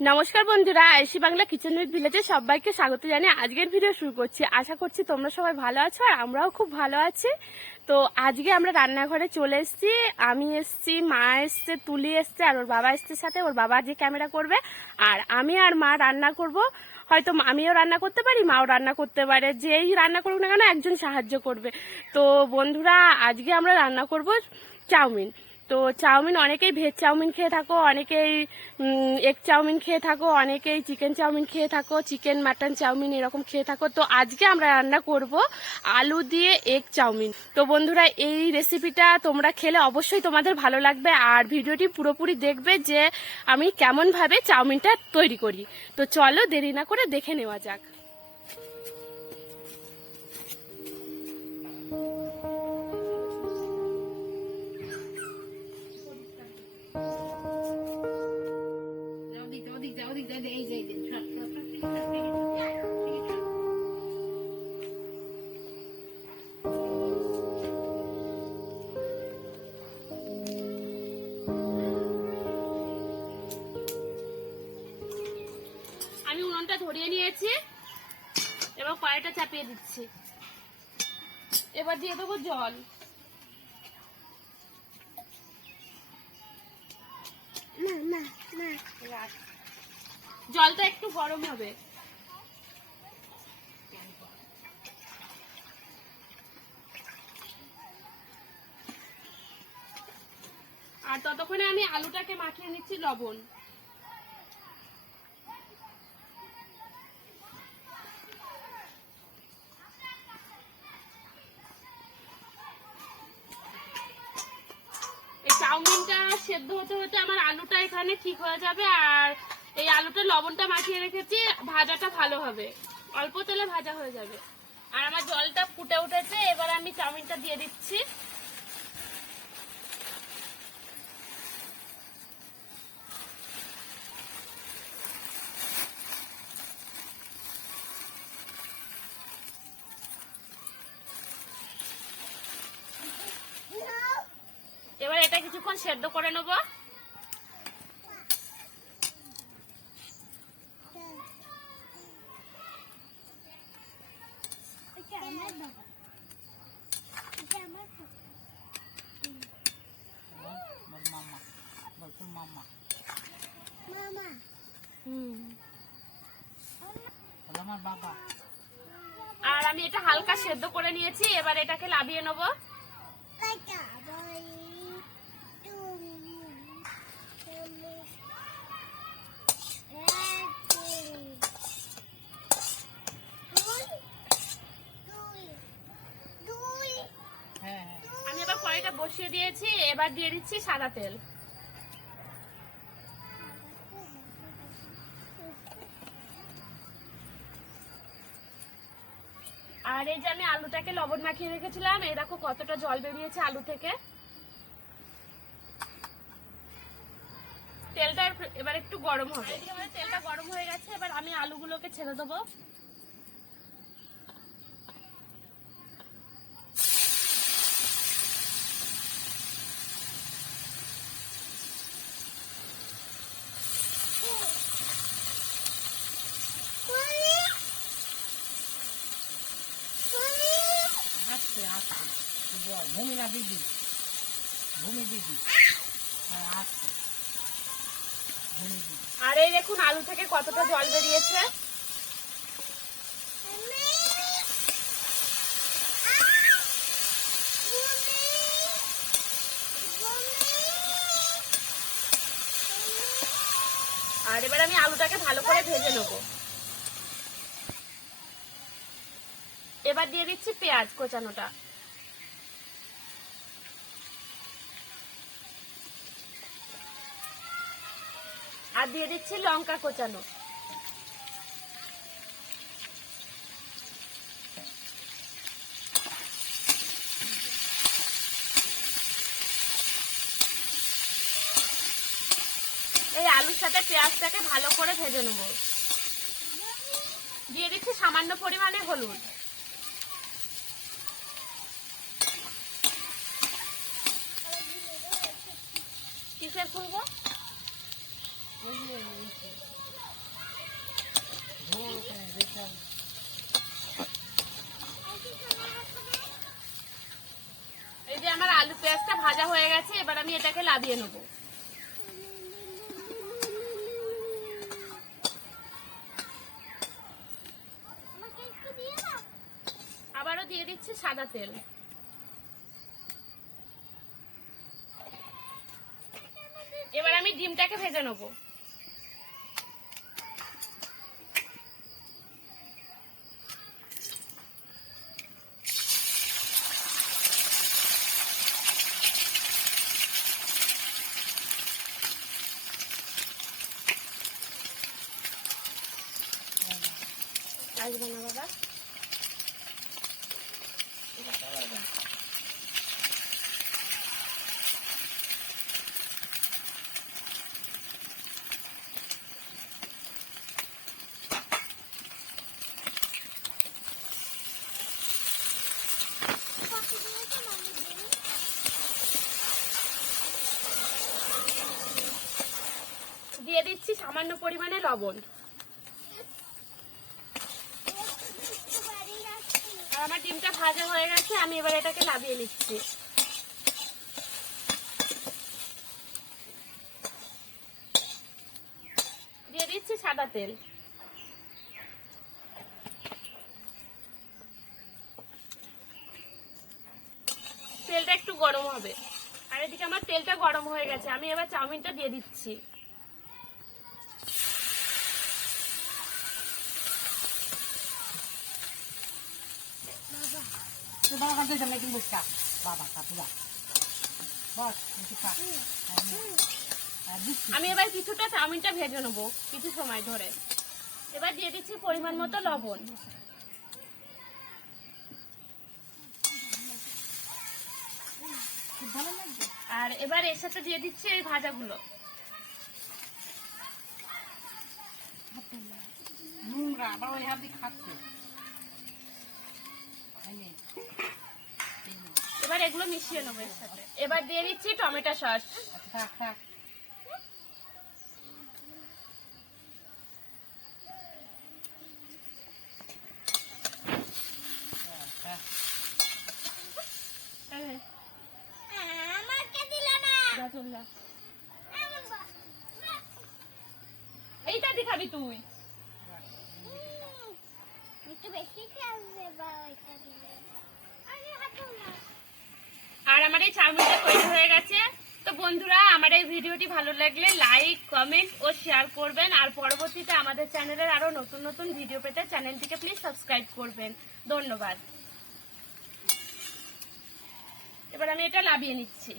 নমস্কার বন্ধুরা, আয়েশী Bangla kitchen with ভিলেজে সবাইকে স্বাগত জানিয়ে আজকের ভিডিও শুরু করছি। আশা করছি তোমরা সবাই ভালো আছো আর আমরাও খুব ভালো আছি। তো আজকে আমরা রান্নাঘরে চলে এসেছি। আমি এসেছি, মা এসছে, তুলি এসছে আর ওর বাবা এসছে সাথে। ওর বাবা যে ক্যামেরা করবে আর আমি আর মা রান্না করব। হয়তো আমিও রান্না করতে পারি, মাও রান্না করতে পারে, যেই রান্না করুক না কেন একজন সাহায্য করবে। তো বন্ধুরা, আজকে আমরা রান্না করব চাউমিন। তো চাউমিন অনেকেই ভেজ চাউমিন খেয়ে থাকো, অনেকেই এগ চাউমিন খেয়ে থাকো, অনেকেই চিকেন চাউমিন খেয়ে থাকো, চিকেন মাটন চাউমিন এরকম খেয়ে থাকো। তো আজকে আমরা রান্না করব আলু দিয়ে এগ চাউমিন। তো বন্ধুরা, এই রেসিপিটা তোমরা খেলে অবশ্যই তোমাদের ভালো লাগবে আর ভিডিওটি পুরোপুরি দেখবে যে আমি কেমনভাবে চাউমিনটা তৈরি করি। তো চলো দেরি না করে দেখে নেওয়া যাক। আমি উনুনটা ধরিয়ে নিয়েছি, এবার কড়াইটা চাপিয়ে দিচ্ছি। এবার দিয়ে দেবো জল। জলটা একটু গরম হবে। আর ততক্ষণে আমি আলুটাকে মাখিয়ে নিচ্ছি লবণ। এই চাউমিনটা সেদ্ধ হতে হতে আমার আলুটা এখানে ঠিক হয়ে যাবে। আর এই আলুটা লবণটা মাখিয়ে রেখেছি, ভাজাটা ভালো হবে, অল্প তেলে ভাজা হয়ে যাবে। আর আমার জলটা ফুটে উঠেছে, এবার আমি চাউমিনটা দিয়ে দিচ্ছি। এবার এটা কিছুক্ষণ সেদ্ধ করে নেবো। আর আমি এটা হালকা সেদ্ধ করে নিয়েছি, এবার এটাকে নামিয়ে নেবো। আমি এবার কড়াইটা বসিয়ে দিয়েছি, এবার দিয়ে দিচ্ছি সাদা তেল। আর এই যে আমি আলুটাকে লবণ মাখিয়ে রেখেছিলাম, এই দেখো কতটা জল বেরিয়েছে আলু থেকে। তেলটা এবার একটু গরম হবে। তেলটা গরম হয়ে গেছে, এবার আমি আলুগুলোকে ছেড়ে দেবো। আর এই দেখুন আলু থেকে কতটা জল বেরিয়েছে। আর এবার আমি আলুটাকে ভালো করে ভেজে নেব। এবার দিয়ে দিচ্ছি পেঁয়াজ কোচানোটা। আর দিয়ে দিচ্ছি লঙ্কা কোচানো। এই আলুর সাথে পেঁয়াজটাকে ভালো করে ভেজে নেব। দিয়ে দিচ্ছি সামান্য পরিমাণে হলুদ। কিসের ফুল গো? লাভিয়ে নেবো। আবারও দিয়ে দিচ্ছি সাদা তেল। এবার আমি ডিমটাকে ভেজে নেবো। আসবে না বাবা। দিয়ে দিচ্ছি সামান্য পরিমাণে লবণ। আর আমার ডিমটা ভাজা হয়ে গেছে, আমি এবার এটাকে নামিয়ে নিচ্ছি। দিয়ে দিচ্ছি সাদা তেল। তেলটা একটু গরম হবে। আর এদিকে আমার তেলটা গরম হয়ে গেছে, আমি এবার চাউমিনটা দিয়ে দিচ্ছি। আমি এবার কিছুটা চাউমিনটা ভেজে নেবো কিছু সময় ধরে। এবার দিয়ে দিচ্ছি পরিমাণ মতো লবণ। আর এবার এর সাথে দিয়ে দিচ্ছি এই ভাজাগুলো। এবার এগুলো মিশিয়ে নেবো এর সাথে। এবার দিয়ে দিচ্ছি টমেটো সস। এইটা দেখাবি তুই। আর আমার এই চাউমিনটা তৈরি হয়ে গেছে। তো বন্ধুরা, আমার এই ভিডিওটি ভালো লাগলে লাইক, কমেন্ট ও শেয়ার করবেন। আর পরবর্তীতে আমাদের চ্যানেলের আরো নতুন নতুন ভিডিও পেতে চ্যানেলটিকে প্লিজ সাবস্ক্রাইব করবেন। ধন্যবাদ। এবার আমি এটা নামিয়ে নিচ্ছি।